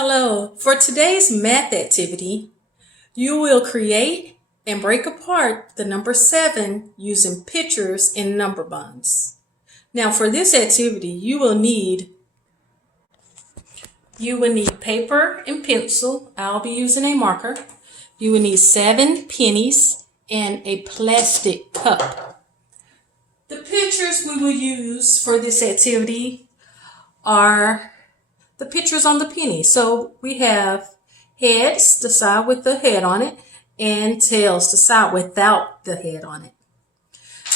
Hello, for today's math activity, you will create and break apart the number 7 using pictures and number bonds. Now for this activity, you will need paper and pencil. I'll be using a marker. You will need 7 pennies and a plastic cup. The pictures we will use for this activity are the pictures on the penny. So we have heads, the side with the head on it, and tails, the side without the head on it.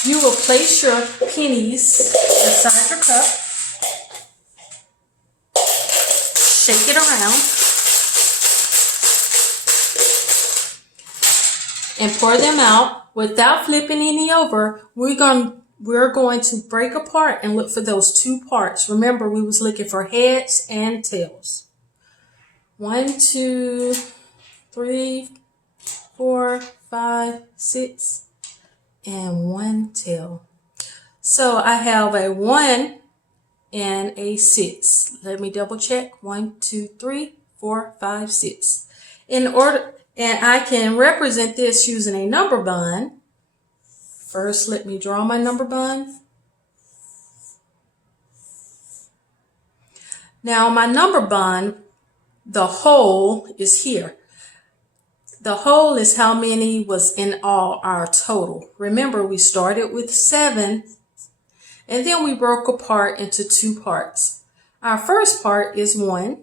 You will place your pennies inside your cup, shake it around, and pour them out. Without flipping any over, we're going to break apart and look for those two parts. Remember, we was looking for heads and tails. 1, 2, 3, 4, 5, 6, and 1 tail. So I have a 1 and a 6. Let me double check. 1, 2, 3, 4, 5, 6. And I can represent this using a number bond. First, let me draw my number bond. Now, my number bond, the whole is here. The whole is how many was in all our total. Remember, we started with 7, and then we broke apart into 2 parts. Our first part is 1,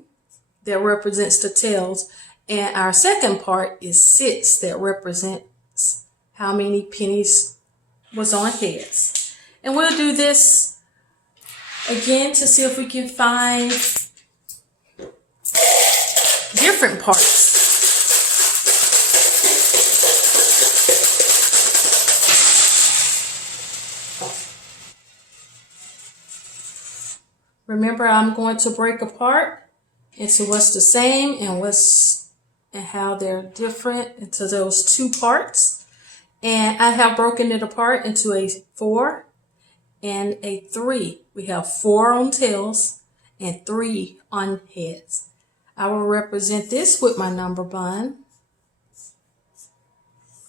that represents the tails, and our second part is 6, that represents how many pennies was on heads. And we'll do this again to see if we can find different parts. Remember, I'm going to break apart into what's the same and how they're different into those 2 parts. And I have broken it apart into a 4 and a 3. We have 4 on tails and 3 on heads. I will represent this with my number bond.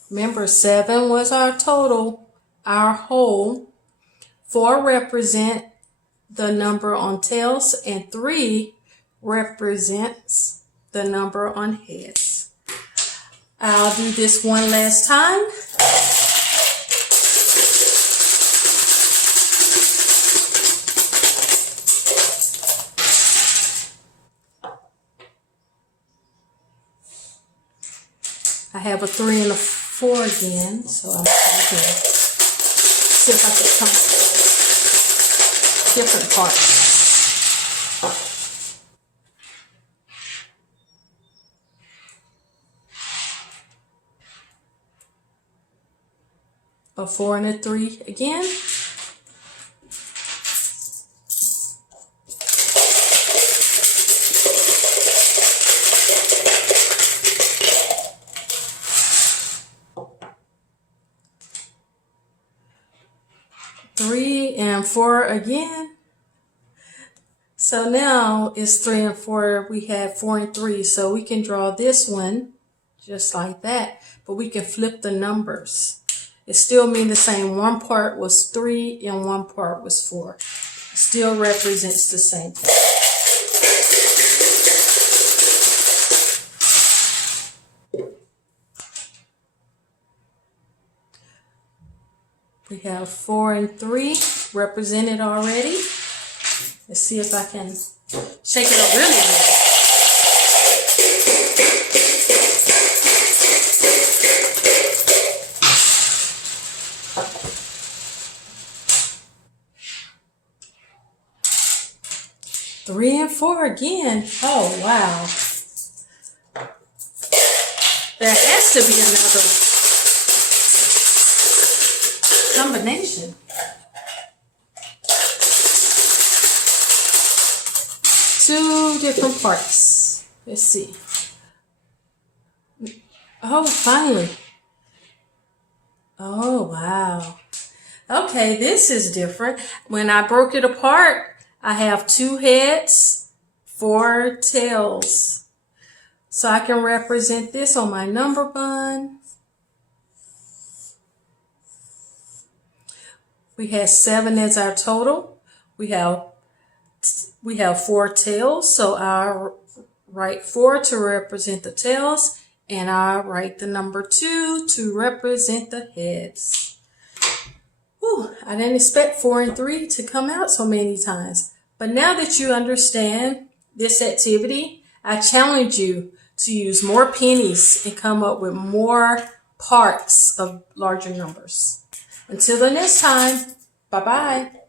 Remember, 7 was our total, our whole. 4 represent the number on tails, and 3 represents the number on heads. I'll do this one last time. I have a 3 and a 4 again, so I'm going to see if I can come different parts. A 4 and a 3 again. Three and 4 again. So now it's 3 and 4. We have 4 and 3. So we can draw this one just like that, but we can flip the numbers. It still means the same. One part was 3 and one part was 4. It still represents the same thing. We have 4 and 3 represented already. Let's see if I can shake it up really good. 3 and 4 again. Oh, wow. There has to be another combination. Two different parts. Let's see. Oh, finally. Oh, wow. Okay, this is different. When I broke it apart, I have 2 heads, 4 tails. So I can represent this on my number bun. We had 7 as our total. We have 4 tails, so I'll write 4 to represent the tails, and I'll write the number 2 to represent the heads. Whew, I didn't expect 4 and 3 to come out so many times. But now that you understand this activity, I challenge you to use more pennies and come up with more parts of larger numbers. Until the next time, bye-bye.